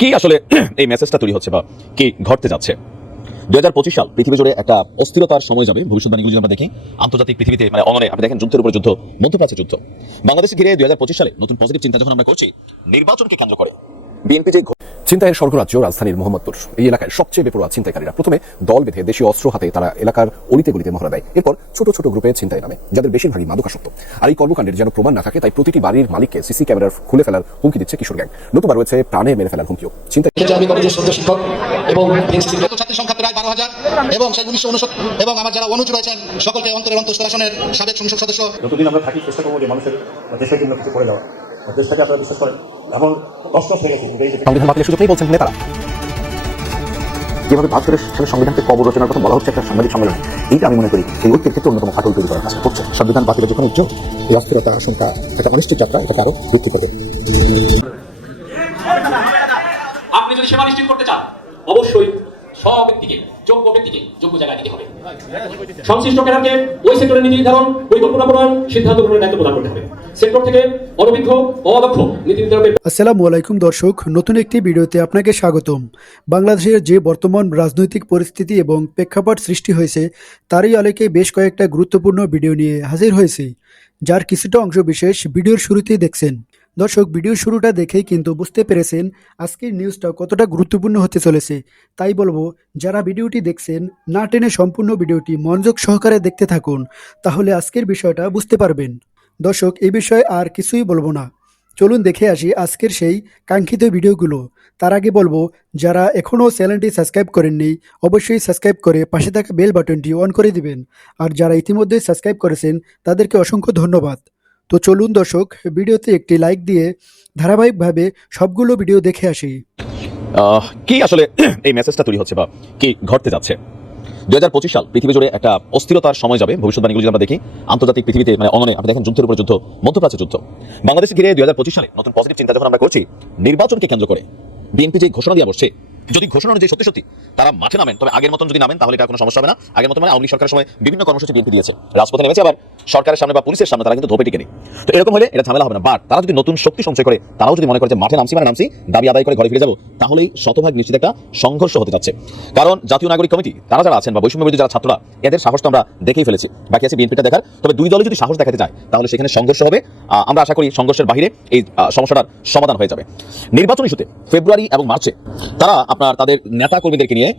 কি আসলে এই মেসেজটা তৈরি হচ্ছে বা কি ঘটতে যাচ্ছে? দু হাজার পঁচিশ সাল পৃথিবী জুড়ে একটা অস্থিরতার সময় যাবে। ভবিষ্যৎবাণীগুলো যদি আমরা দেখি। আন্তর্জাতিক পৃথিবীতে মানে অননে আপনি দেখেন যুদ্ধের উপরে যুদ্ধ, মধ্যপ্রাচ্যে যুদ্ধ। বাংলাদেশে ঘিরে দু হাজার পঁচিশ সালে নতুন পজিটিভ চিন্তা যখন আমরা করছি, নির্বাচনকে কেন্দ্র করে। বিএনপি যে ছিনতাইয়ের স্বর্গরাজ্য রাজধানীর মোহাম্মদপুর। এই এলাকায় সবচেয়ে বেপরোয়া ছিনতাইকারীরা প্রথমে দল বেঁধে দেশীয় অস্ত্র হাতে তারা এলাকার অলিতে গলিতে মহড়া দেয়। এরপর ছোট ছোট গ্রুপে ছিনতাই নামে যাদের বেশিরভাগই মাদকাসক্ত। আর এই কর্মকাণ্ডের যেন প্রমাণ না থাকে তাই প্রতিটি বাড়ির মালিককে সিসি ক্যামেরার খুলে ফেলার হুমকি দিচ্ছে কিশোর গ্যাং। নতুবা রয়েছে প্রাণে মেরে ফেলার হুমকিও। ছিনতাই আমি কলেজের সদ্য শিক্ষক এবং সংখ্যা প্রায় বারো হাজার এবং সেই উনিশশো উনসত্তর এবং আমার যারা অনুজ রয়েছেন সকলকে অন্তরের অন্তঃস্থ আসনের সাবেক সংসদ সদস্য যতদিন আমরা থাকি চেষ্টা করব যে মানুষের দেশের জন্য কিছু করে যাওয়া দেশটাকে আপনারা বিশ্বাস করেন? এখন হয়ে গেছে সংবিধান বাতিলের সুযোগ নেই বলছেন নেতারা। যেভাবে সংবিধানকে কবর রচনার কথা বলা হচ্ছে একটা সাংবাদিক সম্মেলন এইটা আমি মনে করি এই ঐক্যের ক্ষেত্রে অন্যতম ফাটল তৈরি করার কাজ করছে। সংবিধান বাতিলের যখন উদ্যোগ এই অস্থিরতার আশঙ্কা একটা অনিশ্চিত যাত্রা এটাকে আরও বৃদ্ধি করবে। আপনি যদি সেবা নিশ্চিত করতে চান অবশ্যই সব ব্যক্তিকে যোগ্য ব্যক্তিকে যোগ্য দিতে হবে। সংশ্লিষ্ট ক্যাডারকে ওই সেক্টরের নীতি নির্ধারণ, পরিকল্পনা প্রণয়ন সিদ্ধান্ত গ্রহণের দায়িত্ব প্রদান করতে হবে। আসসালামু আলাইকুম দর্শক, নতুন একটি ভিডিওতে আপনাকে স্বাগতম। বাংলাদেশের যে বর্তমান রাজনৈতিক পরিস্থিতি এবং প্রেক্ষাপট সৃষ্টি হয়েছে, তারই আলোকে বেশ কয়েকটা গুরুত্বপূর্ণ ভিডিও নিয়ে হাজির হয়েছি, যার কিছুটা অংশ বিশেষ ভিডিওর শুরুতেই দেখছেন। দর্শক, ভিডিও শুরুটা দেখেই কিন্তু বুঝতে পেরেছেন আজকের নিউজটা কতটা গুরুত্বপূর্ণ হতে চলেছে। তাই বলব, যারা ভিডিওটি দেখছেন, না টেনে সম্পূর্ণ ভিডিওটি মনোযোগ সহকারে দেখতে থাকুন, তাহলে আজকের বিষয়টা বুঝতে পারবেন। দর্শক এই বিষয়ে আর কিছুই বলব না। চলুন দেখে আসি আজকের সেই কাঙ্ক্ষিত ভিডিওগুলো। তার আগে বলব, যারা এখনও চ্যানেলটি সাবস্ক্রাইব করেননি, অবশ্যই সাবস্ক্রাইব করে পাশে থাকা বেল বাটনটি অন করে দিবেন। আর যারা ইতিমধ্যে সাবস্ক্রাইব করেছেন, তাদেরকে অসংখ্য ধন্যবাদ। তো চলুন দর্শক, ভিডিওতে একটি লাইক দিয়ে ধারাবাহিকভাবে সবগুলো ভিডিও দেখে আসি। কি আসলে এই মেসেজটা তৈরি হচ্ছে বা কি ঘটতে যাচ্ছে? দুই হাজার পঁচিশ সাল পৃথিবী জুড়ে একটা অস্থিরতার সময় যাবে। ভবিষ্যৎবাণীগুলো যদি আমরা দেখি, আন্তর্জাতিক পৃথিবীতে মানে অননে আপনি দেখেন যুদ্ধের উপর যুদ্ধ, মধ্যপ্রাচ্য যুদ্ধ। বাংলাদেশে ঘিরে দু হাজার পঁচিশ সালে নতুন পজিটিভ চিন্তা যখন আমরা করছি, নির্বাচনকে কেন্দ্র করে বিএনপি যে ঘোষণা দিয়ে বসছে, যদি ঘোষণা অনুযায়ী সত্যি সত্যি তারা মাঠে নামেন, তবে আগের মতন যদি নামেন, তাহলে এটা কোনো সমস্যা হবে না। আগের মতন মানে আওয়ামী সরকারের সময় বিভিন্ন কর্মসূচি বিএনপি দিয়েছে। রাজপথে নেমেছে আবার সরকারের সামনে বা পুলিশের সামনে তারা কিন্তু ধোপে টিকে নেই তো এরকম হলে এটা ঝামেলা হবে না। বাট তারা যদি নতুন শক্তি সঞ্চয় করে, তারাও যদি মনে করে যে মাঠে নামছি মানে নামছি, দাবি আদায় করে ঘরে ফিরে যাব, তাহলেই শতভাগ নিশ্চিত একটা সংঘর্ষ হতে যাচ্ছে। কারণ জাতীয় নাগরিক কমিটি, তারা যারা আছেন বা বৈষম্য যারা ছাত্ররা, এদের সাহস তো আমরা দেখেই ফেলেছি। বাকি আছে বিএনপিটা দেখার। তবে দুই দলে যদি সাহস দেখাতে চায়, তাহলে সেখানে সংঘর্ষ হবে। আমরা আশা করি সংঘর্ষের বাইরে এই সমস্যাটার সমাধান হয়ে যাবে। নির্বাচন ইস্যুতে, ফেব্রুয়ারি এবং মার্চে, তারা আপনার তাদের নেতা কর্মীদেরকে নিয়ে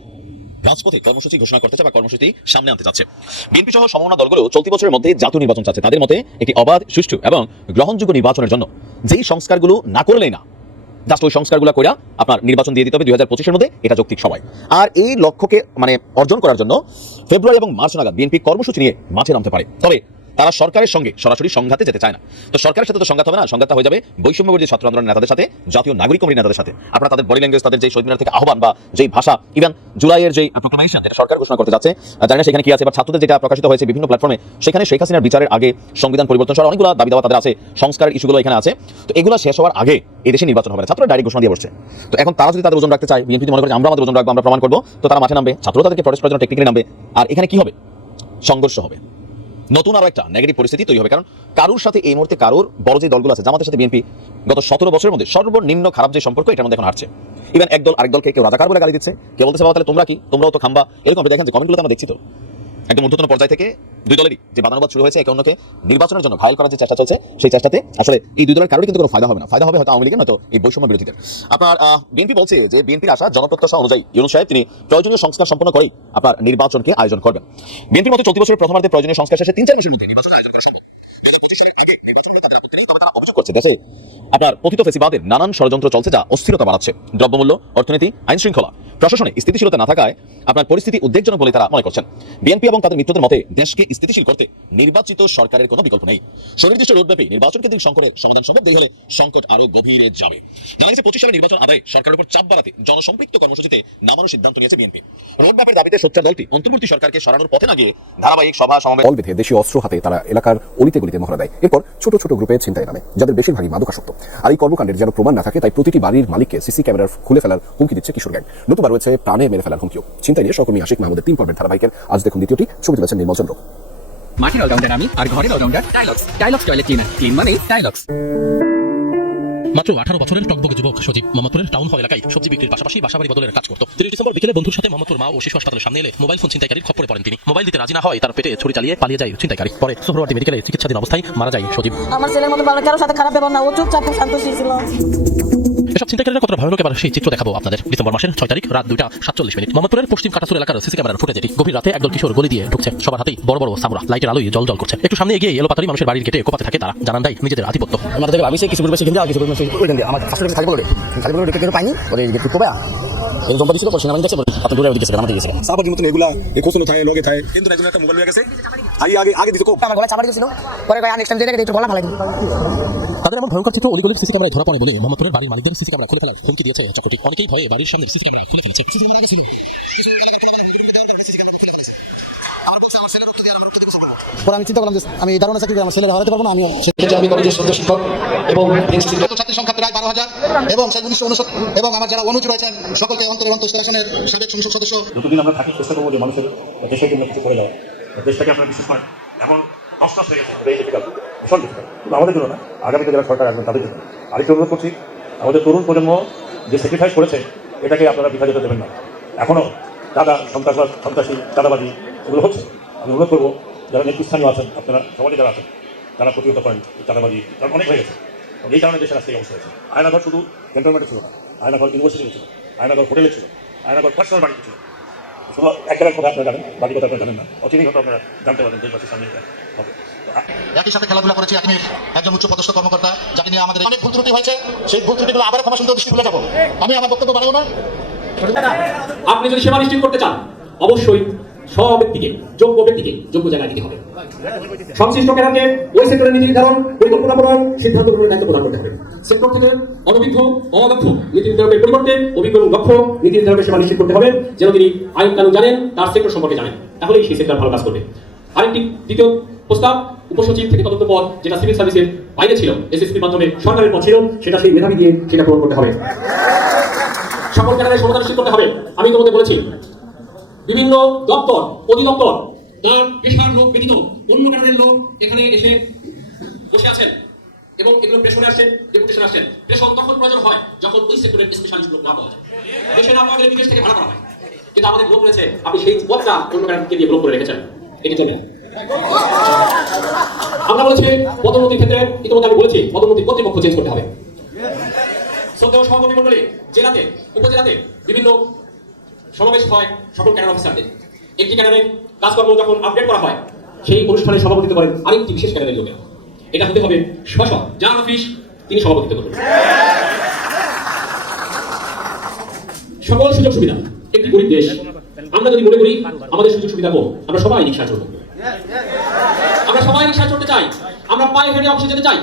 রাজপথে কর্মসূচি ঘোষণা করতে চায় বা কর্মসূচি সামনে আনতে চাচ্ছে। বিএনপি সহ সমন্বয় দলগুলো চলতি বছরের মধ্যে জাতীয় নির্বাচন চাচ্ছে। তাদের মতে, একটি অবাধ, সুষ্ঠু এবং গ্রহণযোগ্য নির্বাচনের জন্য যেই সংস্কারগুলো না করলেই না, জাস্ট ওই সংস্কারগুলো করে আপনার নির্বাচন দিয়ে দিতে হবে দুই হাজার পঁচিশের মধ্যে, এটা যৌক্তিক সময় আর এই লক্ষ্যকে মানে অর্জন করার জন্য ফেব্রুয়ারি এবং মার্চ নাগাদ বিএনপি কর্মসূচি নিয়ে মাঠে নামতে পারে। তবে তারা সরকারের সঙ্গে সরাসরি সংঘাতে যেতে চায় না। তো সরকারের সাথে তো সংঘাত হবে না, সংঘাতটা হয়ে যাবে বৈষম্যবর্তী ছাত্র আন্দোলনের নেতাদের সাথে, জাতীয় নাগরিক কমিটির নেতাদের সাথে। আপনারা তাদের বডি ল্যাঙ্গুয়েজ, তাদের যে শহীদ থেকে আহ্বান বা যেই ভাষা ইভেন জুলাইয়ের যে প্রোক্লামেশন যেটা সরকার ঘোষণা করতে যাচ্ছে জানি না সেখানে কি আছে বা ছাত্রদের যেটা প্রকাশিত হয়েছে বিভিন্ন প্ল্যাটফর্মে সেখানে শেখ হাসিনার বিচারের আগে সংবিধান পরিবর্তন সহ অনেকগুলো দাবি দাওয়া তাদের আছে সংস্কার ইস্যুগুলো এখানে আছে। তো এগুলো শেষ হওয়ার আগে এই দেশে নির্বাচন হবে না। ছাত্ররা ডাইরেক্ট ঘোষণা দিয়ে বসছে। তো এখন তারা যদি তাদের ওজন রাখতে চায়, বিএনপি মনে করে আমরা আমাদের ওজন রাখব, আমরা প্রমাণ করব, তো তারা মাঠে নামবে ছাত্র তাদেরকে প্রটেস্ট করার জন্য টেকনিক্যালি নামবে। আর এখানে কি হবে? সংঘর্ষ হবে। নতুন আরও একটা নেগেটিভ পরিস্থিতি তৈরি হবে। কারণ কারোর সাথে এই মুহূর্তে কারোর বড় যে দলগুলো আছে, জামাতের সাথে বিএনপি গত সতেরো বছরের মধ্যে সর্বনিম্ন খারাপ যে সম্পর্ক, এটার মধ্যে এখন হারছে। ইভেন একদল আরেক দলকে কেউ রাজাকার বলে গালি দিচ্ছে, কেউ বলতে বাবা, তাহলে তোমরা কি? তোমরাও তো খাম্বা। এরকম দেখেন যে কমেন্টগুলো আমরা দেখছি তো। একদম ঊর্ধ্বতন পর্যায় থেকে দুই দলেরই যে বাদানুবাদ শুরু হয়েছে একে অন্যকে নির্বাচনের জন্য ঘায়ল করার যে চেষ্টা চলছে, সেই চেষ্টাতে আসলে এই দুই দলের কারোর কিন্তু কোনো ফায়দা হবে না। ফায়দা হবে হয়তো আওয়ামী লীগের, নয়তো এই বৈষম্য বিরোধীদের। আপনার বিএনপি বলছে যে বিএনপির আশা জনপ্রত্যাশা অনুযায়ী ইউনুস সাহেব তিনি প্রয়োজনীয় সংস্কার সম্পন্ন করেই আপনার নির্বাচনকে আয়োজন করবেন। বিএনপির মতো চলতি বছরের প্রথমার্ধে প্রয়োজনীয় সংস্কার শেষে তিন চার মাসের মধ্যে নির্বাচন আয়োজন করা সম্ভব। করছে দেশে আপনার পতিত ফেসিবাদের নানান ষড়যন্ত্র চলছে যা অস্থিরতা বাড়াচ্ছে। দ্রব্যমূল্য, অর্থনীতি আইন শৃঙ্খলা প্রশাসনে স্থিতিশীলতা না থাকায় আপনার পরিস্থিতি উদ্বেগজনক বলে তারা মনে করছেন। বিএনপি এবং তাদের মিত্রদের মতে, দেশকে স্থিতিশীল করতে নির্বাচিত সরকারের কোনো বিকল্প নেই। সুনির্দিষ্ট রোডম্যাপে নির্বাচন কেন্দ্রিক সংকটের সমাধান সম্ভব দেরি হলে সংকট আরও গভীরে যাবে। জানা গেছে, পঁচিশ সালে নির্বাচন আদায়ে সরকারের উপর চাপ বাড়াতে জনসম্পৃক্ত কর্মসূচিতে নামানোর সিদ্ধান্ত নিয়েছে বিএনপি। রোডম্যাপের দাবিতে সোচ্চার দলটি অন্তর্বর্তী সরকারকে সরানোর পথে না গিয়ে ধারাবাহিক সভা সমাবেশ দল বেঁধে দেশীয় অস্ত্র হাতে তারা এলাকার অলিতে গলিতে মহড়া দেয়। এরপর ছোট ছোট গ্রুপে ছিনতাই নামে, যাদের বেশিরভাগই মাদকাসক্ত। আর এই কর্মকাণ্ডের যেন প্রমাণ না থাকে, তাই প্রতিটি বাড়ির মালিককে সিসি ক্যামেরার খুলে ফেলার হুমকি দিচ্ছে কিশোর গ্যাং। নতুবা রয়েছে প্রাণে মেরে ফেলার হুমকিও। চিন্তা নিয়ে সহকর্মী আশিক মাহমুদের তিন পর্বের ধারাবাহিকের আজ দেখুন দ্বিতীয়টি, ছবি তুলেছেন নির্মল চন্দ্র। মাটির অলরাউন্ডার আমি, আর ঘরের allrounder dialogues dialogues toilet cleaner clean মানে টাইলক্স মাত্র আঠারো বছরের টকবগে যুবক সজীব মোহাম্মদপুরের টাউন হল এলাকায় সবজি বিক্রির পাশাপাশি বাসাবাড়ি বদলের কাজ করত। তিরিশ ডিসেম্বর বিকেলে বন্ধুর সাথে মোহাম্মদপুর মা ও শিশু হাসপাতালের সামনে এলে মোবাইল ফোন ছিনতাইকারীর খপ্পরে পড়েন তিনি। মোবাইল দিতে রাজি না হয়, তার পেটে ছুরি চালিয়ে পালিয়ে যায় ছিনতাইকারী। পরে সোহরওয়ার্দী মেডিকেলে চিকিৎসাধীন অবস্থায় মারা যায় সজীব। আমার ছেলের মতো কারোর সাথে খারাপ ব্যবহার না, ও চুপচাপ শান্ত ছিল। এসব ছিনতাইকারীরা কতটা ভয়ানক এবার সেই চিত্র দেখাবো আপনাদের। ডিসেম্বর মাসের ছয় তারিখ রাত দুইটা সাতচল্লিশ মিনিট। মোহাম্মদপুরের পশ্চিম কাটাসুর এলাকার সিসি ক্যামেরার ফুটেজ এটি। গভীর রাতে একদল কিশোর গলি দিয়ে ঢুকছে। সবার হাতেই বড় বড় সামুরা। লাইটের আলোয় জল জল করছে। একটু সামনে এগিয়ে এলো পাতারি মানুষের বাড়ির গেটে কোপাতে থাকে তারা। জানান দেয় নিজেদের আধিপত্য। আমার থেকে ভাবিছে কিছু পরিবেশে কিন্তু কিছু পরিবেশে ওই দিন আমার ফার্স্ট কাছে খালি বলে খালি বলে ডেকে পাইনি বলে গেট কোবা এই জম্বা দিছিল পরে সেনাবাহিনী দেখছে আপনি দূরে দিকে আমাদের গেছে সাবাগির মতন এগুলা এই কোসনো থাকে লগে থাকে। কিন্তু একজন একটা মোবাইল নিয়ে গেছে। আগে আগে আগে দিতে কোপ। আমার গলায় চাবাড়ি দিয়েছিল। পরে কয় নেক্সট টাইম দিয়ে একটু গলা দিই তাদের এমন ভয়ঙ্কর চিত্র অলিগলির সিসি ক্যামেরায় ধরা পড়ে বলে মোহাম্মদপুরের বাড়ির মালিকদের সিসি ক্যামেরা খুলে ফেলার হুমকি দিয়েছে চক্রটি। অনেকেই ভয়ে বাড়ির সামনে সিসি ক্যামেরা খুলে ফেলেছে। পরে আমি চিন্তা করলাম যে আমি এই ধারণা চাকরি আমার ছেলেরা হারাতে পারব না আমি ক্ষেত্রে আমি কলেজের সদ্য শিক্ষক এবং ছাত্রীর সংখ্যা প্রায় বারো হাজার এবং সেই উনিশশো উনসত্তর এবং আমার যারা অনুজ রয়েছেন সকলকে অন্তর অন্তঃ আসনের সাবেক সংসদ সদস্য। যতদিন আমরা থাকি চেষ্টা করব যে মানুষের দেশের জন্য কিছু করে যাওয়া দেশটাকে আপনারা বিশেষ করেন। এখন কষ্ট হয়ে গেছে আমাদের জন্য না, আগামীতে যারা সরকার আসবেন তাদের জন্য। আরেকটু অনুরোধ করছি, আমাদের তরুণ প্রজন্ম যে স্যাক্রিফাইস করেছে, এটাকে আপনারা বিঘা যেতে দেবেন না। এখনও দাদা, সন্ত্রাসবাদ, সন্ত্রাসী দাদাবাদী এগুলো হচ্ছে। আমি অনুরোধ করব, যারা নেতৃস্থানীয় আছেন, আপনারা সমাজে যারা আছেন, তারা প্রতিহত করেন এই দাদাবাজি কারণ অনেক হয়ে গেছে। এই কারণে দেশের আজকে অবস্থা হয়েছে। আয়নাঘর শুধু ক্যান্টনমেন্টে ছিল না, আয়নাঘর ইউনিভার্সিটিতে ছিল, আয়নাঘর হোটেলে ছিল, আয়নাঘর পার্সোনাল বাড়িতে ছিল। শুধু একটা কথা আপনারা জানেন বাকি কথা আপনারা জানেন না, অচিরেই হয়তো আপনারা জানতে পারেন দেশবাসীর সামনে হবে একই সাথে খেলাধুলা করেছি একাডেমির একজন উচ্চ পদস্থ কর্মকর্তা, যাকে নিয়ে আমাদের অনেক ভুল ত্রুটি হয়েছে, সেই ভুল ত্রুটিগুলো আবার ক্ষমা সুন্দর দৃষ্টি যাব আমি আমার বক্তব্য বাড়াবো না। আপনি যদি সেবা নিশ্চিত করতে চান, অবশ্যই সব ব্যক্তিকে, যোগ্য ব্যক্তিকে যোগ্য জায়গায় দিতে হবে। সংশ্লিষ্ট ওই সেক্টরের নীতি নির্ধারণ, পরিকল্পনা প্রণয়ন, সিদ্ধান্ত গ্রহণের দায়িত্ব প্রদান করতে হবে। সেক্টর থেকে অনভিজ্ঞ, অদক্ষ, নীতি পরিবর্তে অভিজ্ঞ এবং দক্ষ নীতি সেবা নিশ্চিত করতে হবে, যেন তিনি আইন কানুন জানেন, তার সেক্টর সম্পর্কে জানেন। তাহলেই সেই সেক্টর ভালো কাজ করবে। আরেকটি দ্বিতীয় প্রস্তাব উপসচিব থেকে তদন্ত পদ যেটা সিভিল সার্ভিসের বাইরে ছিল এসএসপির মাধ্যমে সরকারের পদ ছিল, সেটা সেই মেধাবী দিয়ে সেটা পূরণ করতে হবে। সকল ক্যাডারের সমাধান নিশ্চিত করতে হবে। আমি তোমাদের বলেছি, বিভিন্ন দপ্তর, অধিদপ্তর, তার পেশার লোক ব্যতীত অন্য ক্যাডারের লোক এখানে এসে বসে আছেন এবং এগুলো প্রেশনে আসছেন, ডেপুটেশন আসছেন। প্রেশন তখন প্রয়োজন হয় যখন ওই সেক্টরের স্পেশালিস্ট লোক না পাওয়া যায়। দেশে না পাওয়া গেলে বিদেশ থেকে ভাড়া করা হয়। কিন্তু আমাদের লোক রয়েছে, আপনি সেই পদটা অন্য ক্যাডারকে দিয়ে ব্লক করে রেখেছেন। এটা জানেন আমরা বলেছি পদোন্নতির ক্ষেত্রে ইতিমধ্যে আমি বলেছি পদোন্নতি কর্তৃপক্ষ চেঞ্জ করতে হবে। শ্রদ্ধেয় সহকর্মী মন্ডলী জেলাতে, উপজেলাতে বিভিন্ন সমাবেশ হয় সকল ক্যাডার অফিসারদের। একটি ক্যাডারের কাজকর্ম যখন আপডেট করা হয়, সেই অনুষ্ঠানে সভাপতিত্ব করেন আরেকটি বিশেষ ক্যাডারের লোকেরা। এটা হতে হবে শাসক, যার অফিস তিনি সভাপতিত্ব করবেন। সকল সুযোগ সুবিধা, একটি গরিব দেশ। আমরা যদি মনে করি আমাদের সুযোগ সুবিধা কম, আমরা সবাই রিক্সা চলবো আমরা সবাই রিক্সা চড়তে চাই। আমরা পায়ে হেঁটে অফিসে যেতে চাই।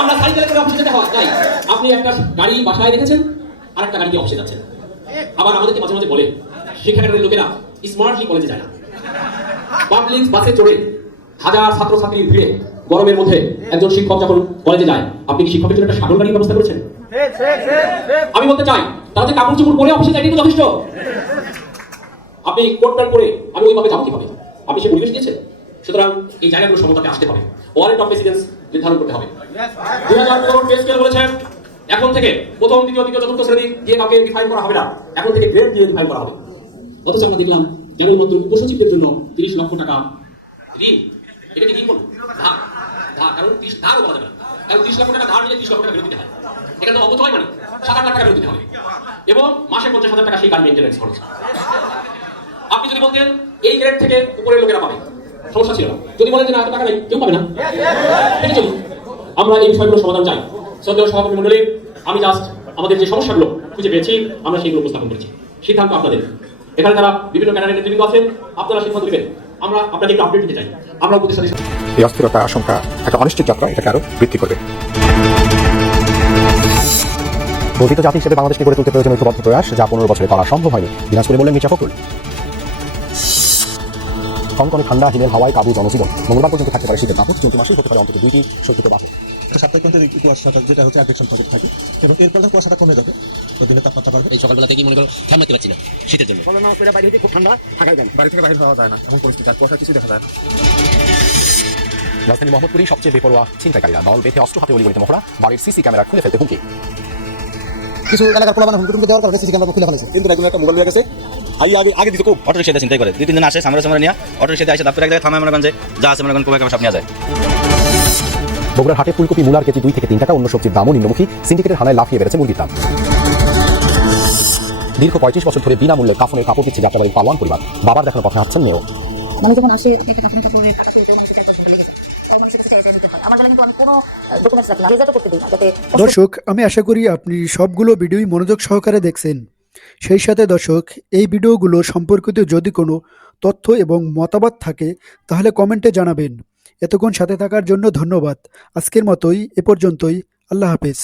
আমরা সাইকেলে করে অফিসে যেতে হয়। চাই আপনি একটা গাড়ি বাসায় রেখেছেন আর একটা গাড়ি অফিসে যাচ্ছেন। আবার আমাদেরকে মাঝে মাঝে বলে শিক্ষাকেন্দ্রের লোকেরা স্মার্টলি কলেজে যায় না। পাবলিক বাসে চড়ে হাজার ছাত্রছাত্রীর ভিড়ে গরমের মধ্যে একজন শিক্ষক যখন কলেজে যায়, আপনি কি শিক্ষকের জন্য একটা সাগর গাড়ির ব্যবস্থা করেছেন? আমি বলতে চাই, তারা কাপড় চোপড় পরে অফিসে কিন্তু যথেষ্ট? আপনি কোট প্যান্ট পরে আমি ওইভাবে যাব কীভাবে? আপনি সে পরিবেশ দিয়েছেন? সুতরাং এই জায়গাগুলো সমতাতে আসতে হবে ওয়ারেন্ট অফ প্রেসিডেন্স নির্ধারণ করতে হবে। হাজার বলেছেন? এখন থেকে প্রথম, দ্বিতীয়, তৃতীয়, চতুর্থ শ্রেণি দিয়ে কাউকে ডিফাইন করা হবে না। এখন থেকে গ্রেড দিয়ে ডিফাইন করা হবে। অথচ আমরা দেখলাম কেবলমাত্র উপসচিবদের জন্য তিরিশ লক্ষ টাকা ঋণ। এটাকে কি ধার। কারণ তিরিশ যাবে কারণ তিরিশ লক্ষ টাকা ধার নিলে তিরিশ লক্ষ টাকা ফেরত হয়। এটা তো অবচয় মানে। সাত লাখ টাকা দিতে হবে এবং মাসে পঞ্চাশ হাজার টাকা সেই মেনটেন্স খরচ। আপনি যদি বলতেন এই গ্রেড থেকে উপরের লোকেরা পাবে। যদি বলেন যে না টাকা নেই, কেউ পাবে না। ঠিক আছে আমরা এই বিষয়গুলো সমাধান চাই। সভাপতি মন্ডলী আমি জাস্ট আমাদের যে সমস্যাগুলো খুঁজে পেয়েছি, আমরা সেইগুলো উপস্থাপন করেছি। সিদ্ধান্ত আপনাদের। এখানে যারা বিভিন্ন ক্যাডারের নেতৃত্ব আছেন, আপনারা সিদ্ধান্ত নেবেন। আমরা আপনাদের একটু আপডেট দিতে চাই। আমরা উপদেষ্টা এই অস্থিরতা আশঙ্কা, একটা অনিশ্চিত যাত্রা, এটাকে আরও বৃদ্ধি করবে। গঠিত জাতি হিসেবে বাংলাদেশকে গড়ে তুলতে প্রয়োজন ঐক্যবদ্ধ প্রয়াস যা পনেরো বছরে করা সম্ভব হয়নি। দিনাজপুরে বললেন মির্জা ফখরুল। কনকনে ঠান্ডা হিমেল হাওয়ায় কাবু জনজীবন। মঙ্গলবার পর্যন্ত থাকতে পারে শীতের দাপট চলতি মাসে হতে পারে অন্তত দুইটি সৈকত বাহক সাপ্তাহিকের কুয়াশাটা যেটা হচ্ছে অ্যাডভেকশন প্রজেক্ট থাকে এবং এরপর যখন কুয়াশাটা কমে যাবে। দিনের তাপমাত্রা বাড়বে। এই সকালবেলা থেকে মনে করো থামাতে পারছি না শীতের জন্য। বাড়ি থেকে বাইরে হওয়া যায় না এমন পরিস্থিতি। আর কুয়াশা কিছু দেখা যায় না। রাজধানী মোহাম্মদপুরেই সবচেয়ে বেপরোয়া ছিনতাইকারীরা দল বেঁধে অস্ত্র হাতে অলিগলিতে মহড়া বাড়ির সিসি ক্যামেরা খুলে ফেলতে হুমকি। কিছু এলাকার পোলাবান হুমকি টুমকি দেওয়ার কারণে সিসি ক্যামেরা খুলে ফেলেছে। কিন্তু এখন একটা মোবাইল হয়ে গেছে। আগে আগে আগে দিত খুব অটো রিক্সাতে চিন্তাই করে। দুই তিন দিন আসে সামনে সামনে নিয়ে অটো রিক্সাতে আসে তারপরে এক জায়গায় থামায় মনে যে আছে মনে করেন কোথায় সব নিয়ে যায়। বগুড়ার হাটে ফুলকপি মূলার কেজি দুই থেকে তিন টাকা অন্য সবজির দামও নিম্নমুখী। সিন্ডিকেটের হানায় লাফিয়ে বেড়েছে মুরগির দাম। দীর্ঘ পঁয়ত্রিশ বছর ধরে বিনামূল্যে কাফনের কাপড় দিচ্ছে যাত্রাবাড়ির পালোয়ান পরিবার। বাবার দেখানো পথে হাঁটছেন মেয়েও। আমি যখন আসি একটা কাপড় কাপড়ের টাকা তুলতে মানুষের সাথে ঘণ্টা লেগেছে তাই মানুষের কাছে এটা নিতে পারে আমার জন্য কিন্তু আমি কোনো ডকুমেন্টস রাখি না। রেজাল্ট করতে দিই না যাতে দর্শক আমি আশা করি আপনি সবগুলো ভিডিওই মনোযোগ সহকারে দেখছেন। সেই সাথে দর্শক, এই ভিডিওগুলো সম্পর্কিত যদি কোনো তথ্য এবং মতামত থাকে, তাহলে কমেন্টে জানাবেন। এতক্ষণ সাথে থাকার জন্য ধন্যবাদ। আজকের মতোই, এ পর্যন্তই। আল্লাহ হাফেজ।